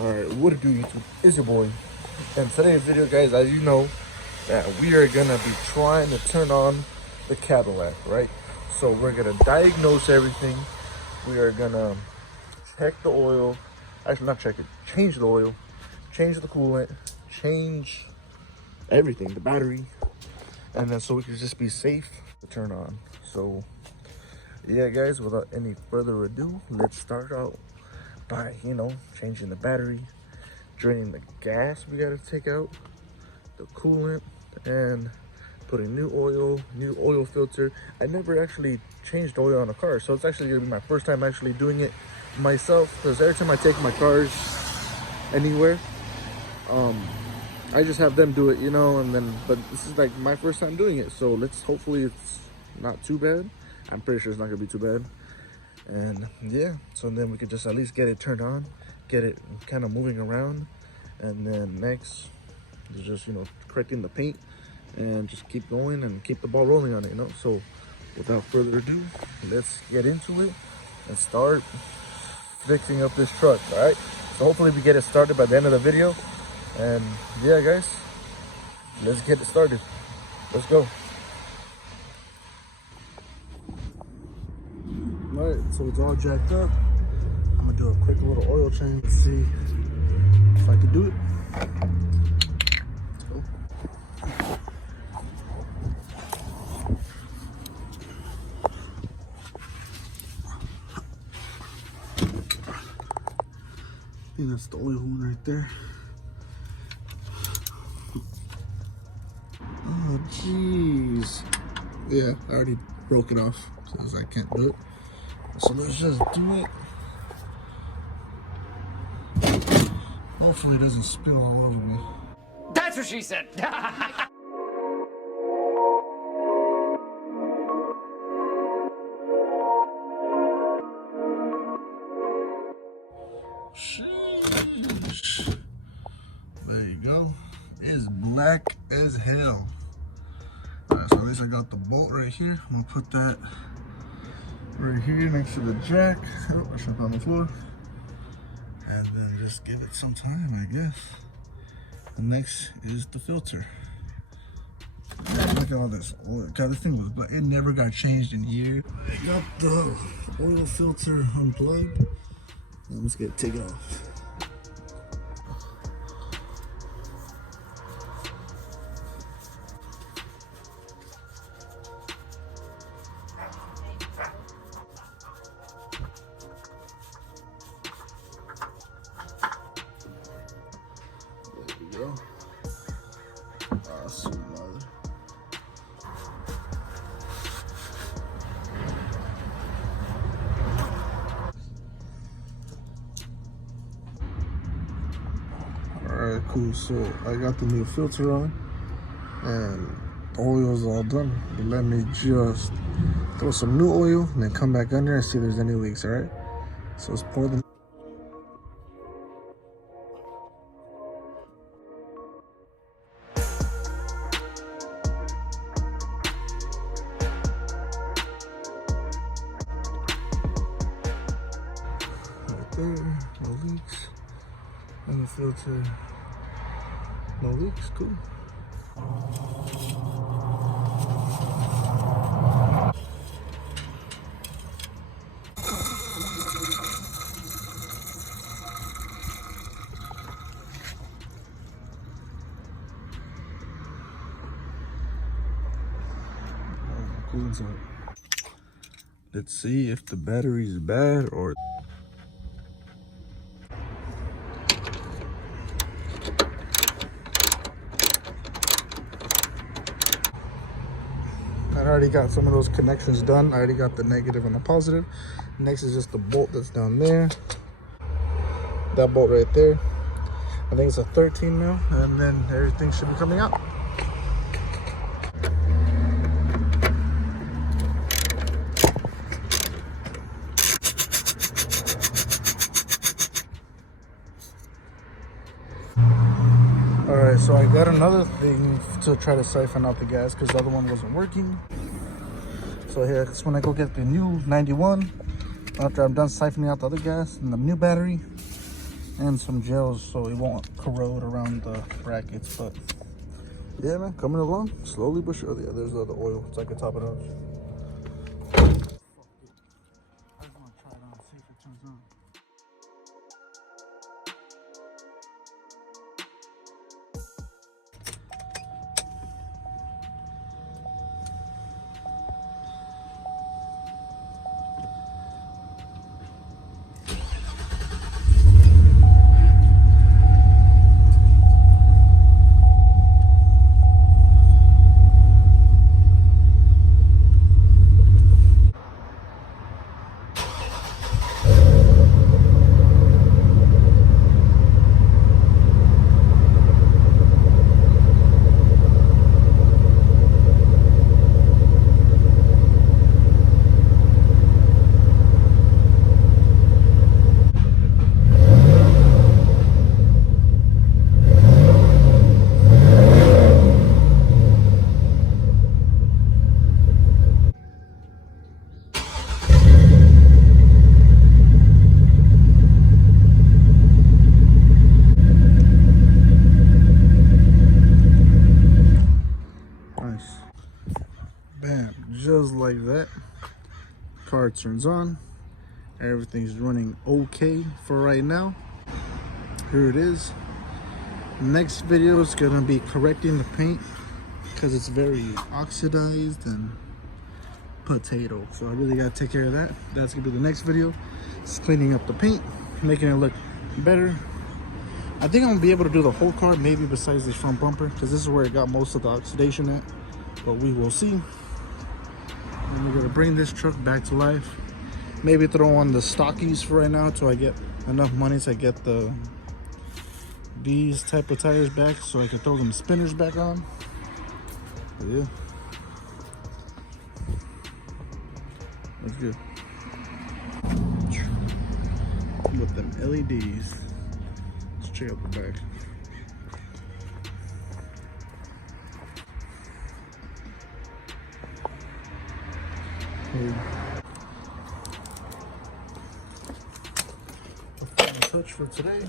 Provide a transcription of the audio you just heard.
Alright, what it do, YouTube? It's your boy. And today's video, guys, as you know, that we are gonna be trying to turn on the Cadillac, right? So we're gonna diagnose everything. We are gonna check the oil. Actually, not check it. Change the oil. Change the coolant. Change everything, the battery. And then so we can just be safe to turn on. So, yeah, guys, without any further ado, let's start out by, changing the battery, draining the gas we gotta take out, the coolant, and putting new oil filter. I never actually changed oil on a car, so it's actually gonna be my first time actually doing it myself, because every time I take my cars anywhere, I just have them do it, but this is like my first time doing it, so hopefully it's not too bad. I'm pretty sure it's not gonna be too bad. And yeah, so then we could just at least get it turned on, get it kind of moving around, and then next is just correcting the paint and just keep going and keep the ball rolling on it. So without further ado, let's get into it and start fixing up this truck. All right, so hopefully we get it started by the end of the video. And yeah, guys, let's get it started. Let's go. Alright, so it's all jacked up. I'm gonna do a quick little oil change to see if I can do it. Let's go. I think that's the oil one right there. Oh, jeez. Yeah, I already broke it off, so I can't do it. So let's just do it. Hopefully it doesn't spill all over me. That's what she said. Sheesh. There you go. It's black as hell. Alright, so at least I got the bolt right here. I'm gonna put that right here next to the jack. Oh, I should on the floor. And then just give it some time, I guess. The next is the filter. Yeah, look at all this oil. God, this thing was black. It never got changed in years. I got the oil filter unplugged. And let's get it taken off. Awesome, mother. Alright, cool. So I got the new filter on and the oil's all done. But let me just throw some new oil and then come back under and see if there's any leaks. Alright, so let's pour the there, no leaks, and the filter, no leaks, cool. Coolant's out. Let's see if the battery's bad or I already got some of those connections done. I already got the negative and the positive. Next is just the bolt that's down there. That bolt right there. I think it's a 13 mil, and then everything should be coming out. Alright, so I got another thing to try to siphon out the gas because the other one wasn't working. So here, that's when I go get the new 91 after I'm done siphoning out the other gas and the new battery. and some gels so it won't corrode around the brackets. But yeah, man, coming along slowly but surely. Yeah, there's the oil. It's like a top of notch. I just want to try it on, see if it turns on. Nice. Bam, just like that. Car turns on. Everything's running okay for right now. Here it is. Next video is gonna be correcting the paint because it's very oxidized and potato. So I really gotta take care of that. That's gonna be the next video. Just cleaning up the paint, making it look better. I think I'm gonna be able to do the whole car, maybe besides the front bumper, because this is where it got most of the oxidation at. But we will see. And we're gonna bring this truck back to life. Maybe throw on the stockies for right now until I get enough money to get these type of tires back, so I can throw them spinners back on. But yeah, that's good. With them LEDs. Let's check out the back. The final touch for today.